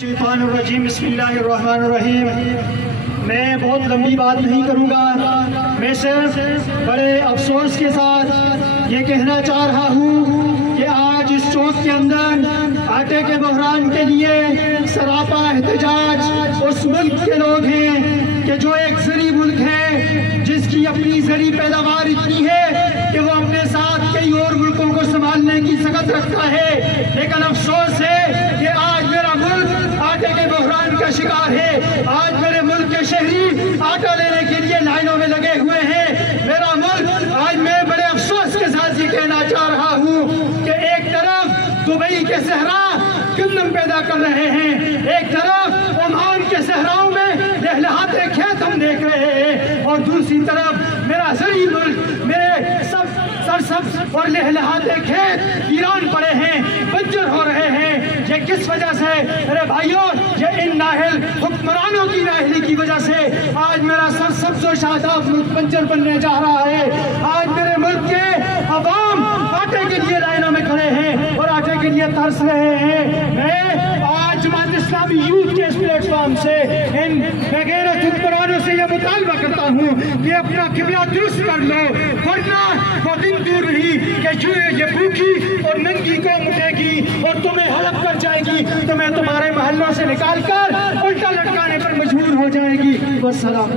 شیطان الرجیم بسم اللہ الرحمن الرحیم۔ میں بہت لمبی بات نہیں کروں گا، میں صرف بڑے افسوس کے ساتھ یہ کہنا چاہ رہا ہوں کہ آج اس چوک کے اندر آٹے کے بحران کے لیے سراپا احتجاج اس ملک کے لوگ ہیں کہ جو ایک زرعی ملک ہے، جس کی اپنی زرعی پیداوار اتنی ہے کہ وہ اپنے ساتھ کئی اور ملکوں کو سنبھالنے کی سکت رکھتا ہے، لیکن افسوس ہے کہ آج میرا ملک آٹے کے بحران کا شکار ہے۔ آج میرے ملک کے شہری آٹا لینے کے لیے لائنوں میں لگے ہوئے ہیں۔ میرا ملک آج میں بڑے افسوس کے ساتھ یہ کہنا چاہ رہا ہوں کہ ایک طرف دبئی کے صحرا گندم پیدا کر رہے ہیں، ایک طرف عمان کے صحراؤں میں لہلہاتے کھیت ہم دیکھ رہے ہیں، اور دوسری طرف میرا زرعی ملک، میرے سرسبز اور لہلہاتے کھیت ویران پڑے ہیں، بنجر ہو رہے ہیں۔ یہ کس وجہ سے میرے بھائیوں؟ یہ ان نااہل حکمرانوں کی نااہلی کی وجہ سے آج میرا سرسبز و شاداب ملک بنجر بننے جا رہا ہے۔ آج میرے ملک کے عوام آٹے کے لیے لائنوں میں کھڑے ہیں اور آٹے کے لیے ترس رہے ہیں۔ میں آج جماعت اسلامی یوتھ کے اس پلیٹ فارم سے ان بغیرت حکمرانوں سے یہ مطالبہ کرتا ہوں کہ اپنا قبلہ درست کر لو، ورنہ وہ دن دور نہیں کہ یہ بھوکی اور ننگی قوم اٹھے گی اور تمہیں ہڑپ کر جائے گی، تمہیں تمہارے محلوں سے نکال کر الٹا لٹکانے پر مجبور ہو جائے گی۔ والسلام۔